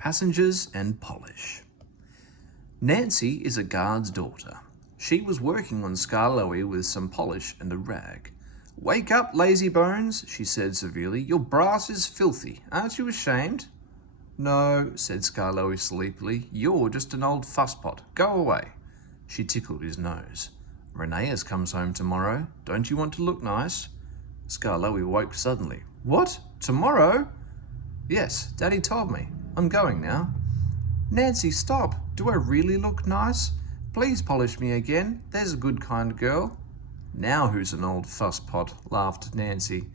Passengers and Polish. Nancy is a guard's daughter. She was working on Skarloey with some polish and a rag. "Wake up, lazy bones," she said severely. "Your brass is filthy. Aren't you ashamed?" "No," said Skarloey sleepily. "You're just an old fusspot. Go away." She tickled his nose. "Reneas comes home tomorrow. Don't you want to look nice?" Skarloey woke suddenly. "What? Tomorrow?" "Yes, Daddy told me. I'm going now." "Nancy, stop. Do I really look nice? Please polish me again. There's a good kind girl." "Now who's an old fusspot?" laughed Nancy.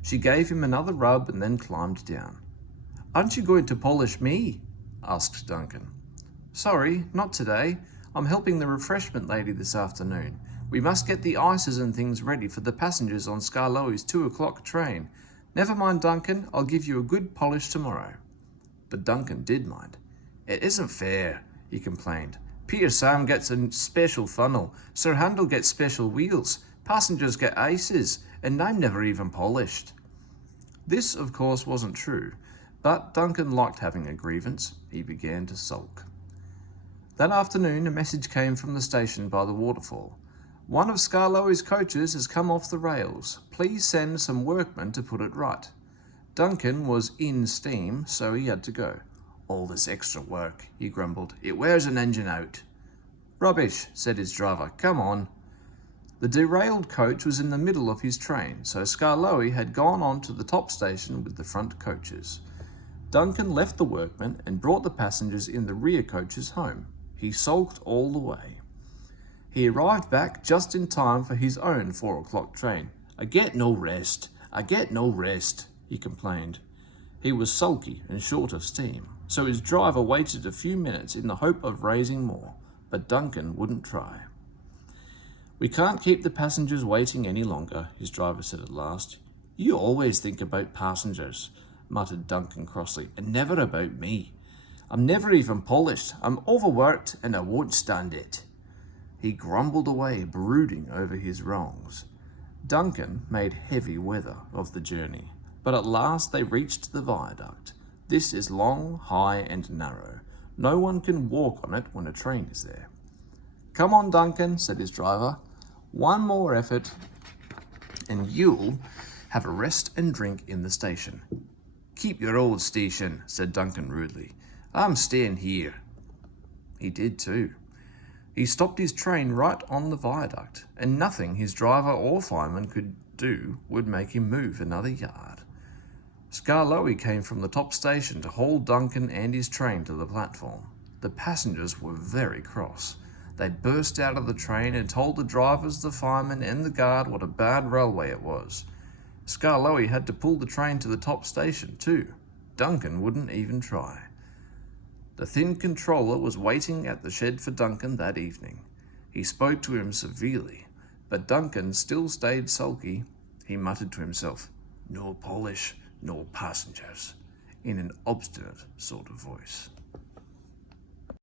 She gave him another rub and then climbed down. "Aren't you going to polish me?" asked Duncan. "Sorry, not today. I'm helping the refreshment lady this afternoon. We must get the ices and things ready for the passengers on Skarloey's 2 o'clock train. Never mind, Duncan. I'll give you a good polish tomorrow." But Duncan did mind. "It isn't fair," he complained. "Peter Sam gets a special funnel, Sir Handel gets special wheels, passengers get ices, and I'm never even polished." This, of course, wasn't true, but Duncan liked having a grievance. He began to sulk. That afternoon, a message came from the station by the waterfall. "One of Skarloey's coaches has come off the rails. Please send some workmen to put it right." Duncan was in steam, so he had to go. "All this extra work," he grumbled. "It wears an engine out." "Rubbish," said his driver. "Come on." The derailed coach was in the middle of his train, so Skarloey had gone on to the top station with the front coaches. Duncan left the workmen and brought the passengers in the rear coaches home. He sulked all the way. He arrived back just in time for his own 4 o'clock train. "I get no rest. I get no rest," he complained. He was sulky and short of steam, so his driver waited a few minutes in the hope of raising more, but Duncan wouldn't try. "We can't keep the passengers waiting any longer," his driver said at last. "You always think about passengers," muttered Duncan crossly, "and never about me. I'm never even polished. I'm overworked and I won't stand it." He grumbled away, brooding over his wrongs. Duncan made heavy weather of the journey, but at last they reached the viaduct. This is long, high, and narrow. No one can walk on it when a train is there. "Come on, Duncan," said his driver. "One more effort, and you'll have a rest and drink in the station." "Keep your old station," said Duncan rudely. "I'm staying here." He did too. He stopped his train right on the viaduct, and nothing his driver or fireman could do would make him move another yard. Skarloey came from the top station to haul Duncan and his train to the platform. The passengers were very cross. They burst out of the train and told the drivers, the firemen, and the guard what a bad railway it was. Skarloey had to pull the train to the top station too. Duncan wouldn't even try. The thin controller was waiting at the shed for Duncan that evening. He spoke to him severely, but Duncan still stayed sulky. He muttered to himself, "No polish, no passengers," in an obstinate sort of voice.